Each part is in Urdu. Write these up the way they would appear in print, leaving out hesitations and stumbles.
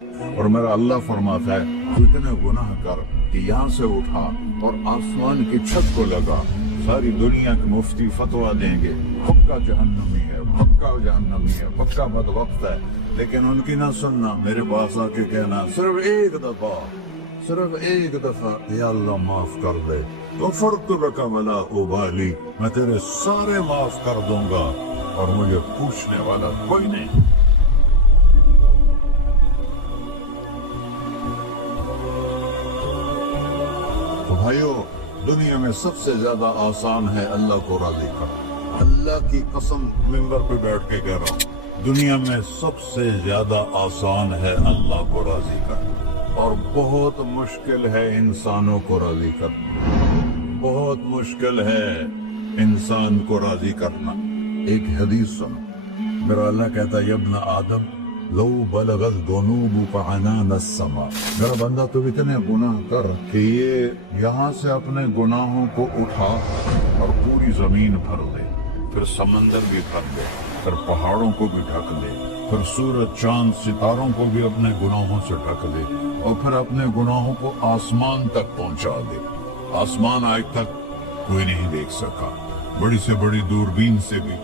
اور میرا اللہ فرماتا ہے تو اتنے گناہ کر کہ یہاں سے اٹھا اور آسمان کی چھت کو لگا، ساری دنیا کے مفتی فتویٰ دیں گے پکا جہنمی ہے، پکا جہنمی ہے، پکا بدبخت ہے، لیکن ان کی نہ سننا، میرے پاس آ کے کہنا صرف ایک دفعہ یا اللہ معاف کر دے، غفرت لک ولا ابالی، میں تیرے سارے معاف کر دوں گا اور مجھے پوچھنے والا کوئی نہیں۔ تو بھائیو، دنیا میں سب سے زیادہ آسان ہے اللہ کو راضی کرنا، اللہ کی قسم ممبر پہ بیٹھ کے کہہ رہا ہوں، دنیا میں سب سے زیادہ آسان ہے اللہ کو راضی کرنا، اور بہت مشکل ہے انسانوں کو راضی کرنا، بہت مشکل ہے انسان کو راضی کرنا۔ ایک حدیث سنو، میرا اللہ کہتا ہے یا ابن آدم لو بلغت ذنوبک عنان السماء، میرا بندہ تو اتنے گناہ کر کہ یہ یہاں سے اپنے گناہوں کو اٹھا اور پوری زمین بھر دے، پھر سمندر بھی بھر دے، پھر پہاڑوں کو بھی ڈھک دے، پھر سورج چاند ستاروں کو بھی اپنے گناہوں سے ڈھک دے، اور پھر اپنے گناہوں کو آسمان تک پہنچا دے، آسمان آج تک کوئی نہیں دیکھ سکا، بڑی سے بڑی دوربین سے بھی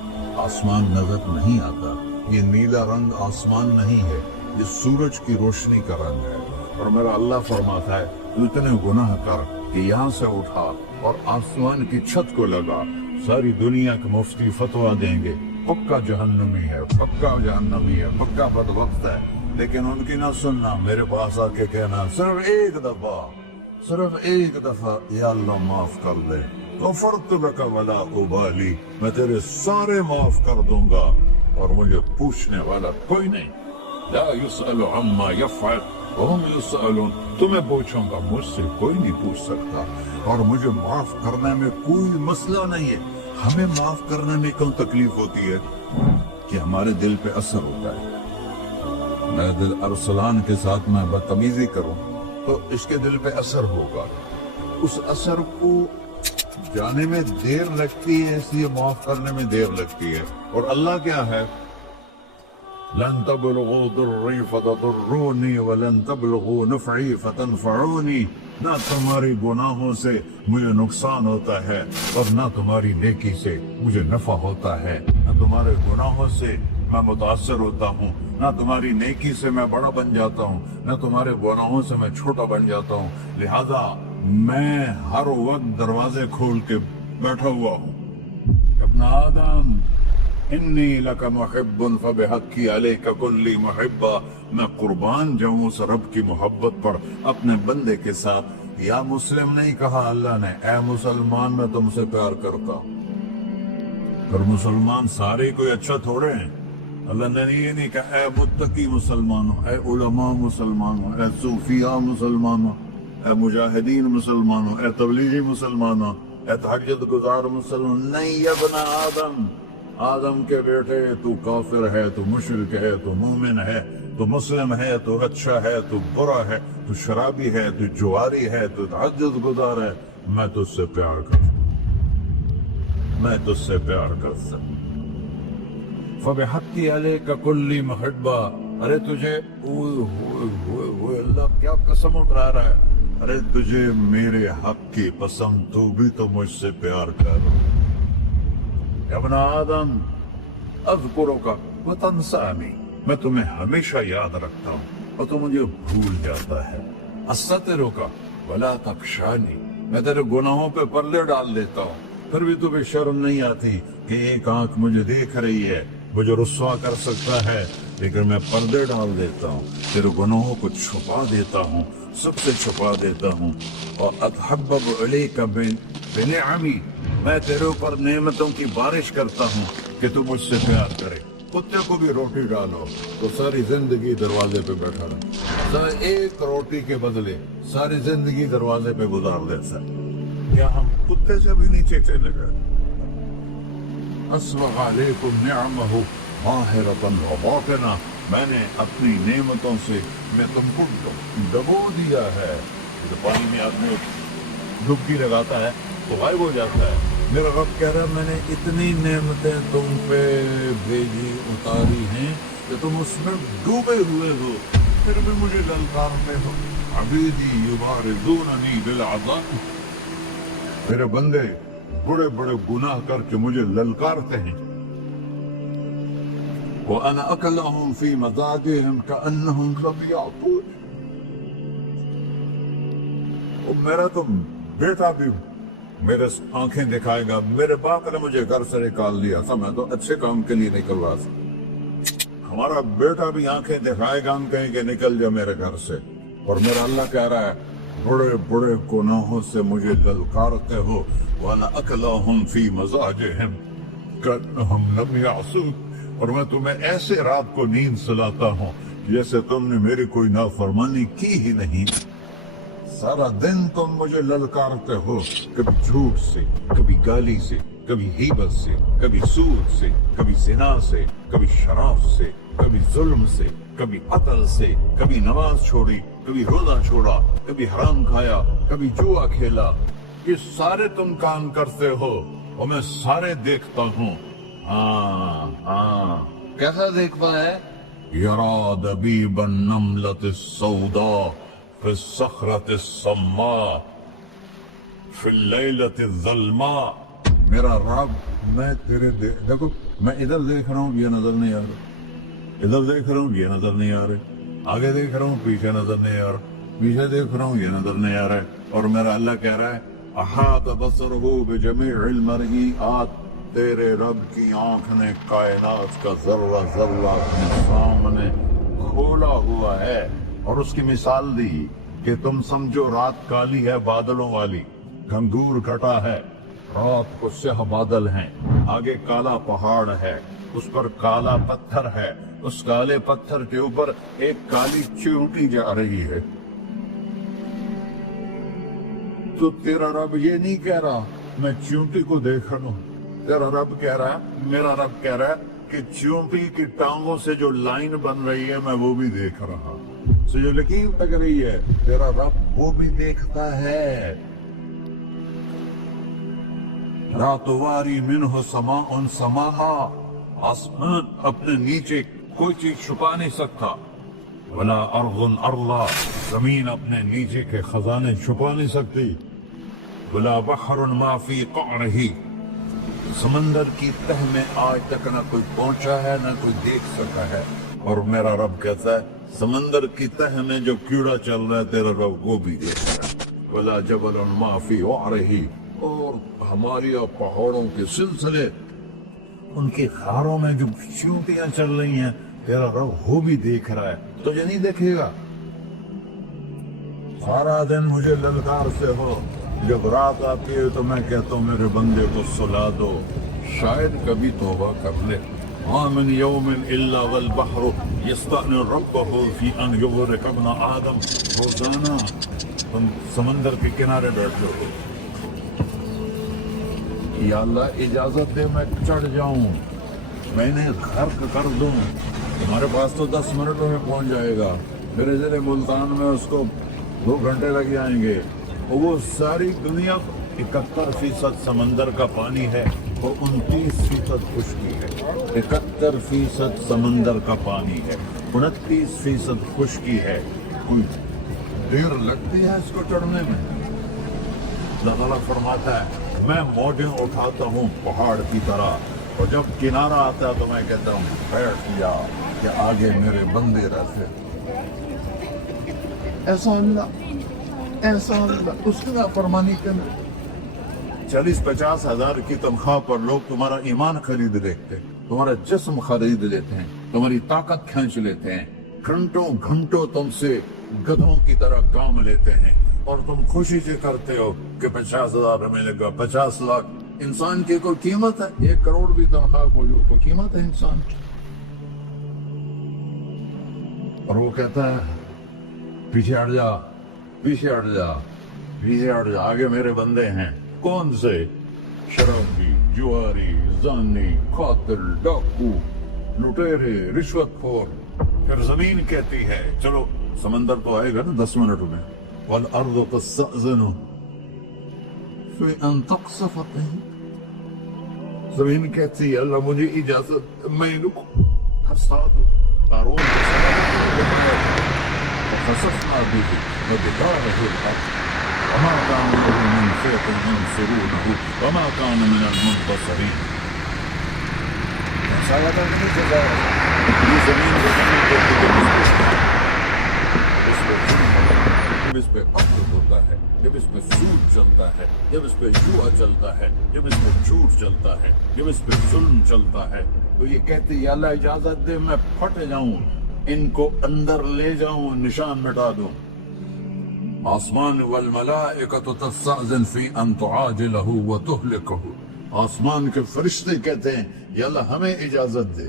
آسمان نظر نہیں آتا، یہ نیلا رنگ آسمان نہیں ہے، یہ سورج کی روشنی کا رنگ ہے۔ اور میرا اللہ فرماتا ہے تو اتنے گناہ کر کہ یہاں سے اٹھا اور آسمان کی چھت کو لگا، ساری دنیا کے مفتی فتویٰ دیں گے پکا جہنمی ہے، پکا جہنمی ہے، پکا بدبخت ہے، لیکن ان کی نہ سننا، میرے پاس آ کے کہنا صرف ایک دفعہ یا اللہ معاف کر دے، غفرت لک ولا ابالی، میں تیرے سارے معاف کر دوں گا اور مجھے پوچھنے والا کوئی نہیں۔ لا يسأل عما يفعل وهم يسألون، تمہیں پوچھوں گا، مجھ سے کوئی نہیں پوچھ سکتا، اور مجھے معاف کرنے میں کوئی مسئلہ نہیں ہے۔ ہمیں معاف کرنے میں کیوں تکلیف ہوتی ہے؟ کہ ہمارے دل پہ اثر ہوتا ہے، میرے دل ارسلان کے ساتھ میں بدتمیزی کروں تو اس کے دل پہ اثر ہوگا، اس اثر کو جانے میں دیر لگتی ہے، اس لیے معاف کرنے میں دیر لگتی ہے۔ اور اللہ کیا ہے؟ لن تبلغوا ضرری فتضرونی ولن تبلغوا نفعی فتنفعونی، نہ تمہاری گناہوں سے مجھے نقصان ہوتا ہے اور نہ تمہاری نیکی سے مجھے نفع ہوتا ہے، نہ تمہارے گناہوں سے میں متاثر ہوتا ہوں، نہ تمہاری نیکی سے میں بڑا بن جاتا ہوں، نہ تمہارے گناہوں سے میں چھوٹا بن جاتا ہوں، لہذا میں ہر وقت دروازے کھول کے بیٹھا ہوا ہوں۔ ابن آدم انی لک محب فبحقی علیک کلی محبہ، میں قربان جاؤں اس رب کی محبت پر اپنے بندے کے ساتھ۔ یا مسلم نہیں کہا اللہ نے، اے مسلمان میں تم سے پیار کرتا ہوں۔ پر مسلمان سارے کوئی اچھا تھوڑے ہیں، اللہ نے یہ نہیں کہا اے متقی مسلمانوں، اے علماء مسلمانوں، اے صوفیاء مسلمانوں، اے مجاہدین مسلمانوں، اے تبلیغی مسلمانوں، اے تہجد گزار مسلمان، نہیں یا ابن آدم، آدم کے بیٹے، تو کافر ہے، تو مشرک ہے، تو مومن ہے، تو مسلم ہے، تو اچھا ہے، تو برا ہے، تو شرابی ہے، تو جواری ہے، تو تہجد گزار ہے، میں تجھ سے پیار کرتا ہوں، میں تجھ سے پیار کرتا ہوں۔ فبحقی علیک کلی محبہ، ارے تجھے اللہ کیا قسم اٹھا رہا ہے، ارے تجھے میرے حق کی پسند، تو بھی تو مجھ سے پیار کر۔ ابن آدم اذکرک وتنسانی، میں تمہیں ہمیشہ یاد رکھتا ہوں اور تو مجھے بھول جاتا ہے۔ استرک ولا تخشانی، میں تیرے گناہوں پہ پردے ڈال دیتا ہوں، پھر بھی تمہیں شرم نہیں آتی کہ ایک آنکھ مجھے دیکھ رہی ہے، مجھے رسوا کر سکتا ہے، لیکن میں پردے ڈال دیتا ہوں، تیرے گناہوں کو چھپا دیتا ہوں، سب سے چھپا دیتا ہوں۔ اور اتحبب علیک بنعمی، میں تیرے اوپر نعمتوں کی بارش کرتا ہوں کہ تو مجھ سے پیار کرے۔ کتے کو بھی روٹی ڈالو تو ساری زندگی دروازے پہ بیٹھا رہے، ایک روٹی کے بدلے ساری زندگی دروازے پہ گزار دیتا ہے، کیا ہم کتے سے بھی نیچے چلے گئے؟ اسبغ علیکم نعمہ ظاہرۃ وباطنہ، میں نے اپنی نعمتوں سے میں تم کو ڈبو دیا ہے۔ جب پانی میں آدمی ڈبکی لگاتا ہے تو غائب ہو جاتا ہے، میرا رب کہہ رہا ہے میں نے اتنی نعمتیں تم پہ بھیجی اتاری ہیں کہ تم اس میں ڈوبے ہوئے ہو، پھر بھی مجھے للکارتے ہو. عبیدی یبارزوننی بالعذاب. میرے بندے بڑے بڑے گناہ کر کے مجھے للکارتے ہیں. وَأَنَا أَكْلَهُمْ فِي مَزَاجِهِمْ كَأَنَّهُمْ لَمْ يَعْطُونِ. میرا تو بیٹا بھی میرے آنکھیں دکھائے گا. میرے باپ نے مجھے گھر سے نکال دیا تھا, میں تو اچھے کام کے لیے نکل رہا تھا. ہمارا بیٹا بھی آنکھیں دکھائے گا, ہم کہیں کہ نکل جا میرے گھر سے. اور میرا اللہ کہہ رہا ہے بڑے بڑے گناہوں سے مجھے للکارتے ہو. وَأَنَا أَكْلَهُمْ فِي مَزَاجِهِمْ كَأَنَّهُمْ لَمْ يَعْصُونِ. اور میں تمہیں ایسے رات کو نیند سلاتا ہوں جیسے تم نے میری کوئی نافرمانی کی ہی نہیں. سارا دن تم مجھے للکارتے ہو, کبھی جھوٹ سے, کبھی گالی سے, کبھی غیبت سے, کبھی سود سے, کبھی زنا سے, کبھی شراب سے, کبھی ظلم سے, کبھی قتل سے, کبھی نماز چھوڑی, کبھی روزہ چھوڑا, کبھی حرام کھایا, کبھی جوا کھیلا. یہ سارے تم کام کرتے ہو اور میں سارے دیکھتا ہوں. کیسا دیکھتا ہے؟ یرا دبیب النملۃ السوداء فی الصخرۃ الصماء فی اللیلۃ الظلماء. میرا رب میں تیرے دیکھو, میں ادھر دیکھ رہا ہوں یہ نظر نہیں آ رہا, ادھر دیکھ رہا ہوں یہ نظر نہیں آ رہے, آگے دیکھ رہا ہوں پیچھے نظر نہیں آ رہا, پیچھے دیکھ رہا ہوں یہ نظر نہیں آ رہا ہے. اور میرا اللہ کہہ رہا ہے احاط بصرہ بجمیع المرئیات. تیرے رب کی آنکھ نے کائنات کا ذرہ ذرہ اپنے سامنے کھولا ہوا ہے. اور اس کی مثال دی کہ تم سمجھو رات کالی ہے بادلوں والی, گھنگور گھٹا ہے, رات کو سیاہ بادل ہیں, آگے کالا پہاڑ ہے, اس پر کالا پتھر ہے, اس کالے پتھر کے اوپر ایک کالی چیونٹی جا رہی ہے. تو تیرا رب یہ نہیں کہہ رہا میں چیونٹی کو دیکھ رہا ہوں. تیرا رب کہہ رہا ہے, میرا رب کہہ رہا ہے کہ چیونٹی کی ٹانگوں سے جو لائن بن رہی ہے میں وہ بھی دیکھ رہا ہوں. جو لکیر لگ رہی ہے تیرا رب وہ بھی دیکھتا ہے. لا تواری منہ سماء سماء. آسمان اپنے نیچے کوئی چیز چھپا نہیں سکتا. ولا ارض ارضا. زمین اپنے نیچے کے خزانے چھپا نہیں سکتی. ولا بحر ما فی قعرہ. سمندر کی تہ میں آج تک نہ کوئی پہنچا ہے نہ کوئی دیکھ سکا ہے. اور میرا رب کہتا ہے سمندر کی تہ میں جو کیڑا چل رہا ہے تیرا رب وہ بھی دیکھ رہا ہے. ولا جبل ما فی وعرہ. اور ہماری پہاڑوں کے سلسلے, ان کی خاروں میں جو چیونٹیاں چل رہی ہیں تیرا رب وہ بھی دیکھ رہا ہے. تجھے نہیں دیکھے گا؟ سارا دن مجھے للکارتے ہو, جب رات آتی ہے تو میں کہتا ہوں میرے بندے کو سلا دو, شاید کبھی توبہ کر لے. ما من یوم الا والبحر یستأن ربہ فی ان یغرق ابن آدم. روزانہ تم سمندر کے کنارے بیٹھے ہو, یا اللہ اجازت دے میں چڑھ جاؤں, میں نے غرق کر دوں. تمہارے پاس تو 10 منٹوں میں پہنچ جائے گا, میرے ضلع ملتان میں اس کو 2 گھنٹے لگ جائیں گے. وہ ساری دنیا 71% سمندر کا پانی ہے اور 29% خشکی ہے. 71% سمندر کا پانی ہے, 29% خشکی ہے. کوئی دیر لگتی ہے اس کو چڑھنے میں. اللہ تعالیٰ فرماتا ہے میں موجیں اٹھاتا ہوں پہاڑ کی طرح, اور جب کنارہ آتا ہے تو میں کہتا ہوں بیٹھ جا کہ آگے میرے بندے رہتے. ایسا اللہ اس کی نافرمانی کرنا. 40-50 ہزار کی تنخواہ پر لوگ تمہارا ایمان خرید لیتے ہیں, تمہارا جسم خرید لیتے ہیں, تمہاری طاقت کھینچ لیتے ہیں, گھنٹوں گھنٹوں تم سے گدھوں کی طرح کام لیتے ہیں, اور تم خوشی سے کرتے ہو کہ 50,000 ملے گا, 50 لاکھ. انسان کی کوئی قیمت ہے؟ 1 کروڑ بھی تنخواہ کوئی قیمت ہے انسان کی؟ اور وہ کہتا ہے پیچھے ہٹ جا, پیچھے ہٹ جا, پیچھے ہٹ جا, آگے میرے بندے ہیں. کون سے؟ شرابی, جواری, زانی, قاتل, ڈاکو, لٹیرے, رشوت خور. پھر زمین کہتی ہے چلو سمندر تو آئے گا نا 10 منٹ میں. والارض تستأذن فی ان تقصف قیل. زمین کہتی ہے اللہ مجھے اجازت, میں ان کو پھنسا دوں. قارون فخسفنا به وبداره الأرض وما كان له من فئة ينصرونه وما كان من المنتصرين. یہ زمین جب اس پہ قبض ہوتا ہے، جب اس پہ سود چلتا ہے، جب اس پہ جوا چلتا ہے، جب اس پہ جھوٹ چلتا ہے، جب اس پہ ظلم چلتا ہے، تو یہ کہتے یا اللہ اجازت دے میں پھٹ جاؤں، ان کو اندر لے جاؤں، نشان مٹا دوں. آسمان والملائکۃ تستأذن فی ان تعاجلہ وتہلکہ. آسمان کے فرشتے کہتے ہیں یا اللہ ہمیں اجازت دے،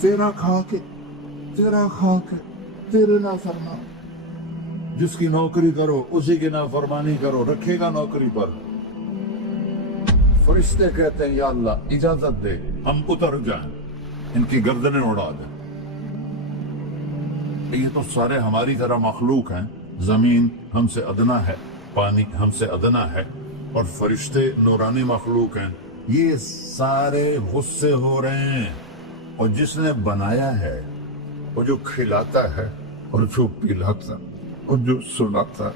تیرا کھا کے تیرے نافرمان، جس کی نوکری کرو اسی کی نافرمانی کرو، رکھے گا نوکری پر. فرشتے کہتے ہیں یا اللہ اجازت دے ہم اتر جائیں، ان کی گردنیں اڑا دیں. یہ تو سارے ہماری طرح مخلوق ہیں. زمین ہم سے ادنا ہے، پانی ہم سے ادنا ہے، اور فرشتے نورانی مخلوق ہیں. یہ سارے غصے ہو رہے ہیں، اور جس نے بنایا ہے، اور جو کھلاتا ہے، اور جو پلاتا، اور جو سلاتا،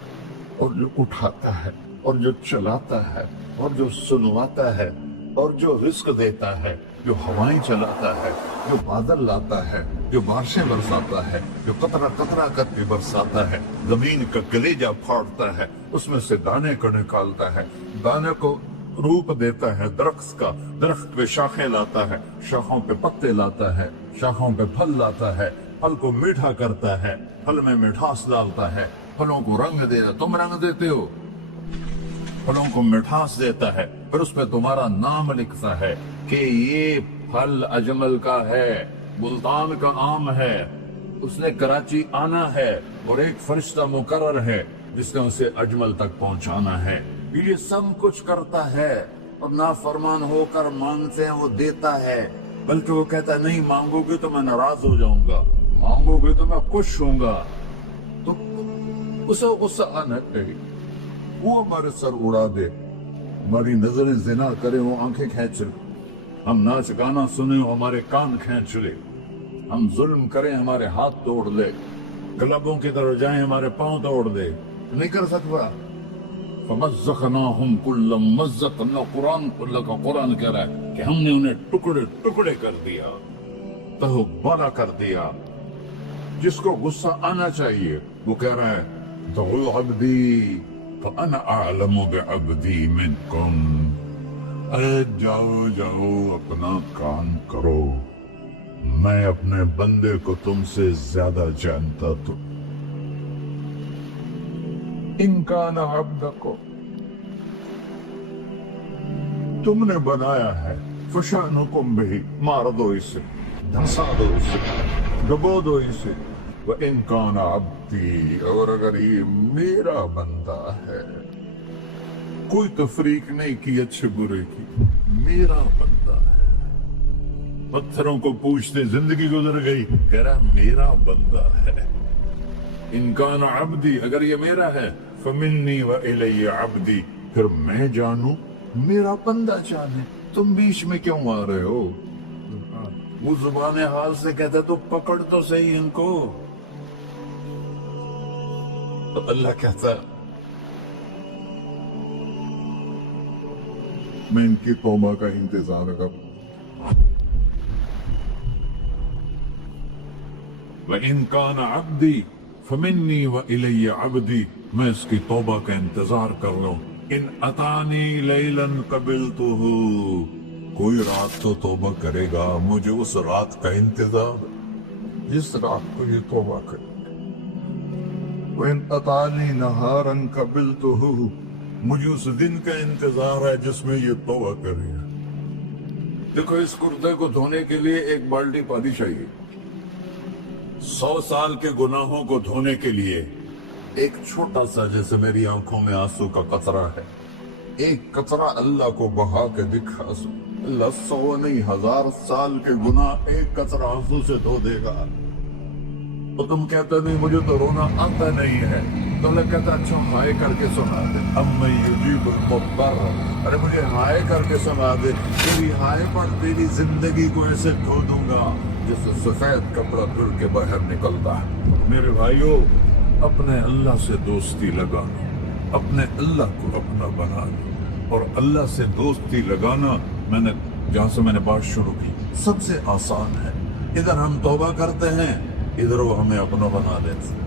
اور جو اٹھاتا ہے، اور جو چلاتا ہے، اور جو سنواتا ہے، اور جو رزق دیتا ہے، جو ہوائیں چلاتا ہے، جو بادل لاتا ہے، جو بارشیں برساتا ہے، جو قطرہ قطرہ کر کے برساتا ہے، زمین کا کلیجہ پھاڑتا ہے، اس میں سے دانے کو نکالتا ہے، دانے کو روپ دیتا ہے درخت کا، درخت پہ شاخیں لاتا ہے، شاخوں پہ پتے لاتا ہے، شاخوں پہ پھل لاتا ہے، پھل کو میٹھا کرتا ہے، پھل میں مٹھاس ڈالتا ہے، پھلوں کو رنگ دیتا. تم رنگ دیتے ہو، پھلوں کو مٹھاس دیتا ہے، پھر اس پہ تمہارا نام لکھتا ہے کہ یہ پھل اجمل کا ہے، ملتان کا آم ہے، اس نے کراچی آنا ہے، اور ایک فرشتہ مقرر ہے جس نے اسے اجمل تک پہنچانا ہے. یہ سب کچھ کرتا ہے، اور نافرمان ہو کر مانگتے ہیں وہ دیتا ہے، بلکہ وہ کہتا ہے نہیں مانگو گے تو میں ناراض ہو جاؤں گا، مانگو گے تو میں خوش ہوں گا. تو اسے غصہ آنا چاہیے، وہ ہمارے سر اڑا دے، ہماری نظریں زنا کرے وہ آنکھیں کھینچ لے، ہم ناچ گانا سنیں وہ ہمارے کان کھینچ لے، ہم ظلم کریں ہمارے ہاتھ توڑ لے، کلبوں کی طرف جائیں ہمارے پاؤں توڑ دے. نہیں کر سکتا. فَمَزَّقْنَاهُمْ كُلَّ مُمَزَّقٍ. اللہ کا قرآن کہہ رہا ہے کہ ہم نے انہیں ٹکڑے ٹکڑے کر دیا، تہو بالا کر دیا. جس کو غصہ آنا چاہیے وہ کہہ رہا ہے دعوا عبدی فَأَنَا أَعْلَمُ بِعَبْدِي مِنْكُمْ. اے جاؤ اپنا کام کرو، میں اپنے بندے کو تم سے زیادہ جانتا. تو ان کان عبدکم، تم نے بنایا ہے، فشانکم بہی، مار دو اسے، دھنسا دو اسے، ڈبو دو اسے. وَإِن كَانَ عَبْدِي، اور اگر یہ میرا بندہ ہے، کوئی تفریق نہیں کی اچھے برے کی، میرا بندہ ہے. پتھروں کو پوچھتے زندگی گزر گئی، کہہ رہا میرا بندہ ہے. ان کان عبدی، اگر یہ میرا ہے، فمنی وإلی عبدی، پھر میں جانوں میرا بندہ جانے. تم بیچ میں کیوں آ رہے ہو؟ وہ زبان حال سے کہتا تو پکڑ تو صحیح ان کو. تو اللہ کہتا میں ان کی توبہ کا انتظار کروں. وَإِن كَانَ عَبْدِي فَمِنِّي وَإِلَيَّ عَبْدِي، میں اس کی توبہ کا انتظار کر رہا ہوں. ان اتانی لیلاً قبلتہ، کوئی رات تو توبہ کرے گا، مجھے اس رات کا انتظار جس رات کو یہ توبہ کرے. وَإِنْ أَطَانِي نَهَارًا قَبِلْتُهُ، مجھے اس دن کا انتظار ہے جس میں یہ توبہ کرے. دیکھو اس کرتے کو دھونے کے لیے ایک بالٹی پانی چاہیے. 100 سال کے گناہوں کو دھونے کے لیے ایک چھوٹا سا، جیسے میری آنکھوں میں آنسو کا قطرہ ہے، ایک قطرہ اللہ کو بہا کے دکھا. اللہ 100 نہیں 1000 سال کے گناہ ایک قطرہ آنسو سے دھو دے گا. تو تم کہتے نہیں مجھے تو رونا آتا نہیں ہے، تو اللہ کہتا اچھا ہائے کر کے سنا دے. اَمَّن يُجِيبُ الْمُضْطَرَّ، ارے مجھے ہائے کر کے سنا دے. تیری ہائے پر تیری زندگی کو ایسے دھو دوں گا جس سے سفید کپڑا دھل کے باہر نکلتا ہے. میرے بھائیو، اپنے اللہ سے دوستی لگا لو، اپنے اللہ کو اپنا بنا لو، اور اللہ سے دوستی لگانا جہاں سے میں نے بات شروع کی سب سے آسان ہے۔ ادھر ہم توبہ کرتے ہیں، ادھر وہ ہمیں اپنا بنا لیتے ہیں۔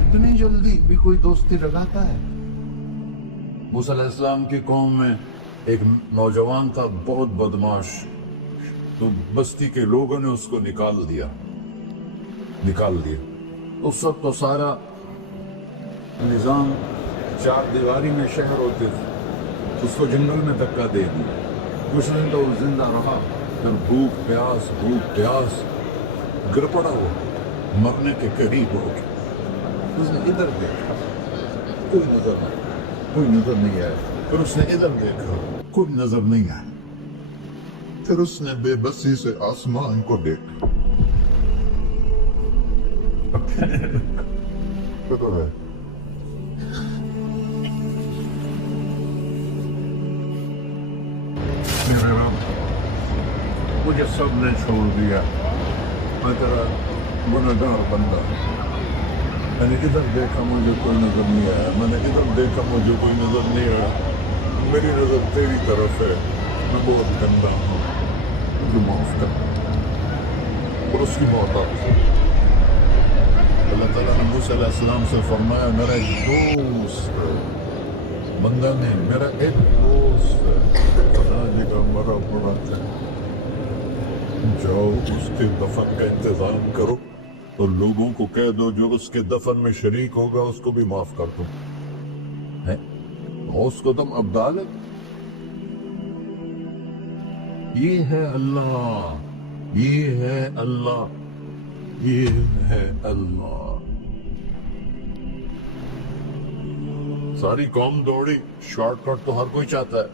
اتنی جلدی بھی کوئی دوستی لگاتا ہے؟ موسیٰ علیہ السلام کی قوم میں ایک نوجوان تھا بہت بدماش، تو بستی کے لوگوں نے اس کو نکال دیا۔ اس وقت تو سارا نظام چار دیواری میں شہر ہوتے تھے، اس کو جنگل میں دھکا دے دیا۔ کچھ دن تو زندہ رہا، پھر بھوک پیاس گر پڑا، وہ مرنے کے قریب ہو گیا۔ اس نے ادھر دیکھا، کوئی نظر نہیں آیا، پھر اس نے ادھر دیکھا، کوئی نظر نہیں آیا، پھر اس نے بے بسی سے آسمان کو دیکھا۔ میرے رب، مجھے سب نے چھوڑ دیا، میں تیرا گنہگار بندہ۔ میں نے ادھر دیکھا، مجھے کوئی نظر نہیں آیا، میں نے ادھر دیکھا، مجھے کوئی نظر نہیں آیا۔ میری نظر تیری طرف ہے، میں بہت گندا ہوں، مجھے معاف کر۔ اور اس کی موت آ گئی۔ اللہ تعالیٰ نے موسیٰ علیہ السلام سے فرمایا، میرا ایک دوست بندہ نہیں، میرا ایک دوست کا مرا پڑا ہے، جاؤ اس کے دفن کا انتظام کرو، تو لوگوں کو کہہ دو جو اس کے دفن میں شریک ہوگا اس کو بھی معاف کر دو۔ اس کو تم اب ڈالے۔ یہ ہے اللہ، یہ ہے اللہ، یہ ہے اللہ۔ ساری قوم دوڑی، شارٹ کٹ تو ہر کوئی چاہتا ہے۔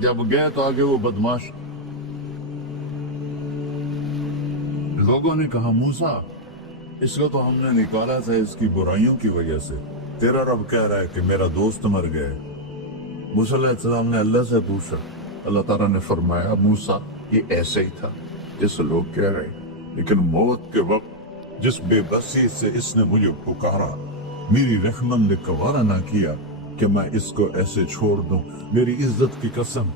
جب گئے تو آگے وہ بدماش، لوگوں نے کہا موسیٰ اس کو تو ہم نے نکالا تھا اس کی برائیوں کی وجہ سے، تیرا رب کہہ رہا ہے کہ میرا دوست مر گئے۔ موسیٰ علیہ السلام نے اللہ سے پوچھا، اللہ تعالیٰ نے فرمایا موسیٰ یہ ایسے ہی تھا جس لوگ کہہ رہے، لیکن موت کے وقت جس بے بسی سے اس نے مجھے پکارا، میری رحمت نے گوارا نہ کیا کہ میں اس کو ایسے چھوڑ دوں۔ میری عزت کی قسم،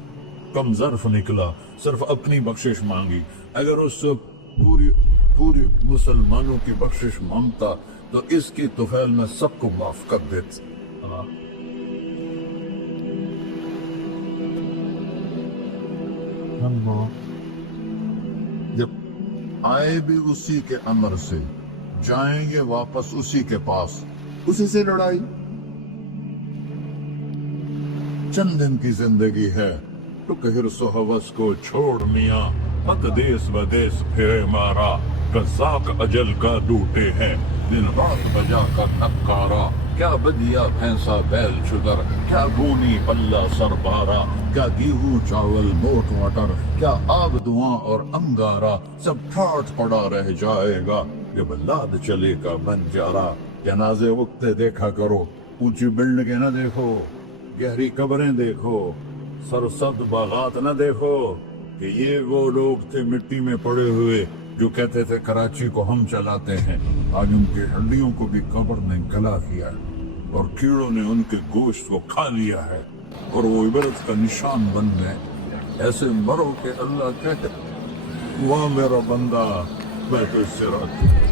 کم ظرف نکلا، صرف اپنی بخشش مانگی۔ اگر اس سے پوری مسلمانوں کی بخشش مانگتا تو اس کی طفیل میں سب کو معاف کر دیتا۔ جب آئے بھی اسی کے امر سے، جائیں گے واپس اسی کے پاس، اسی سے لڑائی۔ چند دن کی زندگی ہے تو حرص و ہوس کو چھوڑ میاں، مت دیس بدیس پھرے مارا، قزاق اجل کا ڈوٹے ہیں دن رات بجا کر نکارا۔ کیا بدیا بھینسا بیل چدر، کیا گونی پلہ سر بارا، کیا گیہوں چاول موٹ مٹر، کیا آب دعاں اور انگارا، سب ٹھاٹ پڑا رہ جائے گا جب لاد چلے کا بنجارا۔ جنازے وقت دیکھا کرو، اونچی بلڈنگیں نہ دیکھو، گہری قبریں دیکھو، سرسبز باغات نہ دیکھو کہ یہ وہ لوگ تھے مٹی میں پڑے ہوئے جو کہتے تھے کراچی کو ہم چلاتے ہیں۔ آج ان کی ہڈیوں کو بھی قبر نے گلا کیا ہے اور کیڑوں نے ان کے گوشت کو کھا لیا ہے اور وہ عبرت کا نشان بن گئے۔ ایسے مرو کہ اللہ کہے، واہ میرا بندہ میں تو اس سے راضی ہوں۔